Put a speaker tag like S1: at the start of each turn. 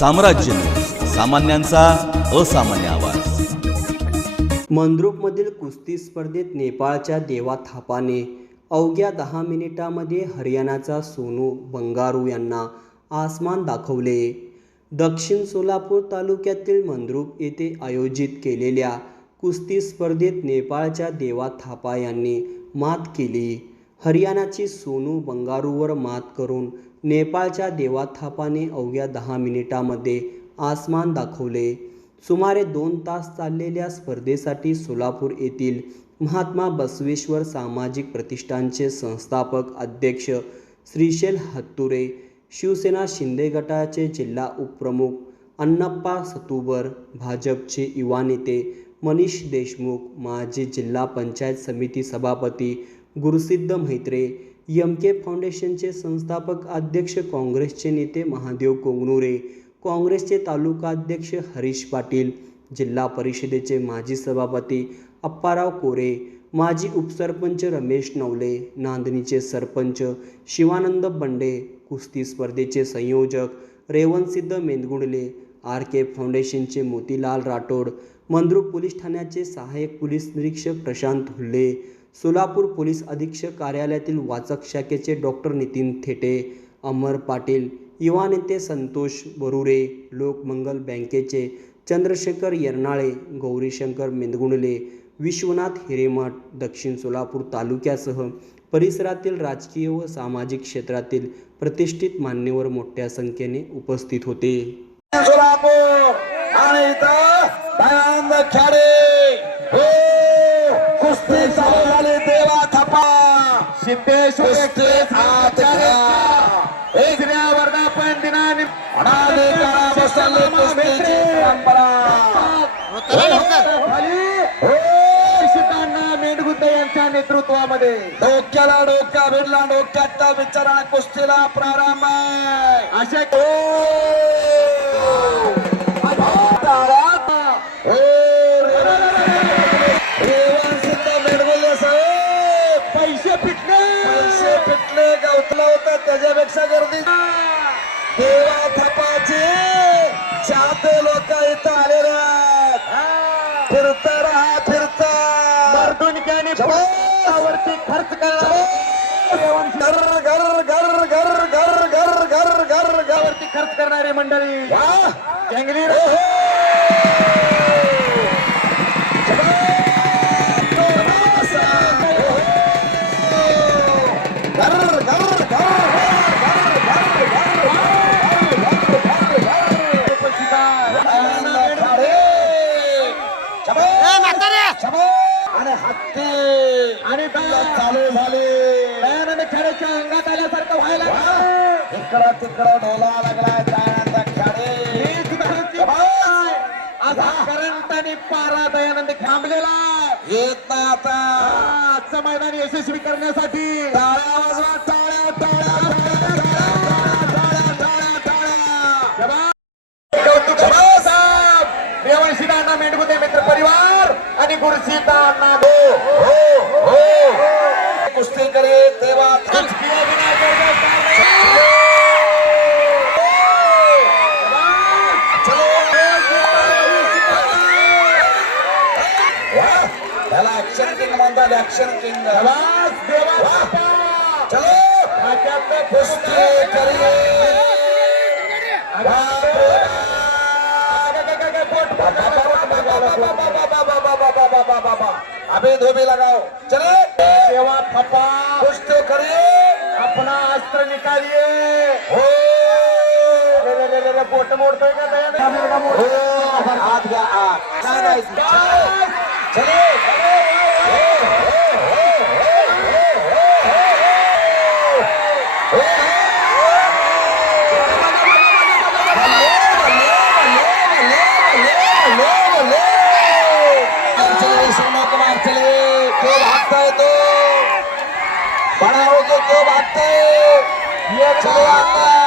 S1: साम्राज्य. सामान्यांचा असामान्य आवाज.
S2: मंद्रुपमधील कुस्ती स्पर्धेत नेपाळच्या देवा थापाने अवघ्या दहा मिनिटामध्ये हरियाणाचा सोनू बंगारू यांना आसमान दाखवले. दक्षिण सोलापूर तालुक्यातील मंद्रुप येथे आयोजित केलेल्या कुस्ती स्पर्धेत नेपाळच्या देवा थापा यांनी मात केली. हरियाणाची सोनू बंगारूवर मात करून नेपाळच्या देवा थापाने अवघ्या दहा मिनिटामध्ये आसमान दाखवले. सुमारे दोन तास चाललेल्या स्पर्धेसाठी सोलापूर येथील महात्मा बसवेश्वर सामाजिक प्रतिष्ठानचे संस्थापक अध्यक्ष श्रीशैल हत्तुरे शिवसेना शिंदे गटाचे जिल्हा उपप्रमुख अन्नप्पा सतुबर भाजपचे युवा नेते मनीष देशमुख माजी जिल्हा पंचायत समिती सभापती गुरुसिद्ध म्हेत्रे यम के फाउंडेशनचे संस्थापक अध्यक्ष काँग्रेसचे नेते महादेव कोंगनुरे काँग्रेसचे तालुकाध्यक्ष हरीश पाटील जिल्हा परिषदेचे माजी सभापती अप्पाराव कोरे माजी उपसरपंच रमेश नवले नांदणीचे सरपंच शिवानंद बंडे कुस्ती स्पर्धेचे संयोजक रेवणसिद्ध मेंदगुंडले आर के फाउंडेशनचे मोतीलाल राठोड मंद्रुक पोलीस ठाण्याचे सहाय्यक पोलीस निरीक्षक प्रशांत हुल्ले सोलापूर पोलीस अधीक्षक कार्यालयातील वाचक शाखेचे डॉक्टर नितीन थेटे अमर पाटील युवा नेते संतोष बरुरे लोकमंगल बँकेचे चंद्रशेखर येरनाळे गौरीशंकर मेंदगुंडले विश्वनाथ हिरेमठ दक्षिण सोलापूर तालुक्यासह परिसरातील राजकीय व सामाजिक क्षेत्रातील प्रतिष्ठित मान्यवर मोठ्या संख्येने उपस्थित होते.
S3: सोलापूर पुष्ट उजव्या वर्धापन
S4: दिनाने मेंढगुद्ध यांच्या नेतृत्वामध्ये.
S3: डोक्याला डोका भिडला डोक्याचा विचारणा कुस्तीला प्रारंभ
S4: अशा
S3: हो. होता त्याच्यापेक्षा गर्दी? देवा थपाचे. चाहते लोक इथं आलेले आहेत. फिरता राहा फिरता.
S4: मर्दुनिकाने! वरती खर्च करा
S3: घर घर घर घर घर घर घर घर
S4: खर्च करणारी मंडळी. जंगली
S3: हत्ती.
S4: आणि
S3: चालू झाले.
S4: दयानंद खेड्याच्या अंगात आल्यासारखं व्हायला.
S3: इकडं तिकडं ढोला लागलाय दयानंद खेडे
S4: हे हा करंट आणि पारा दयानंद थांबलेला.
S3: येत नाही आता.
S4: आजचं मैदान यशस्वी करण्यासाठी.
S3: टाळ्या वाजवा टाळ्या टाळ्या टाळ्या टाळ्या टाळ्या टाळ्या टाळ्या.
S4: कौतुक साहेब. रेवणसिद्धांना मेंढगुदे मित्र परिवार. आणि गुरुसिद्धांना
S3: हो हो हो कुस्ती करे देवा त्याला ऍक्शन किंग म्हणतात ऍक्शन किंग चलो कुस्ती बाबा बाबा. अभी धोबी लगाओ. चले.
S4: सेवा थपा
S3: कुछ तो करिए.
S4: अपना अस्त्र निकालिए.
S3: हो.
S4: पोट मोडतोय का दया?
S3: हो. हात घ्या आत नाही. 맞대. 위에 걸어왔다.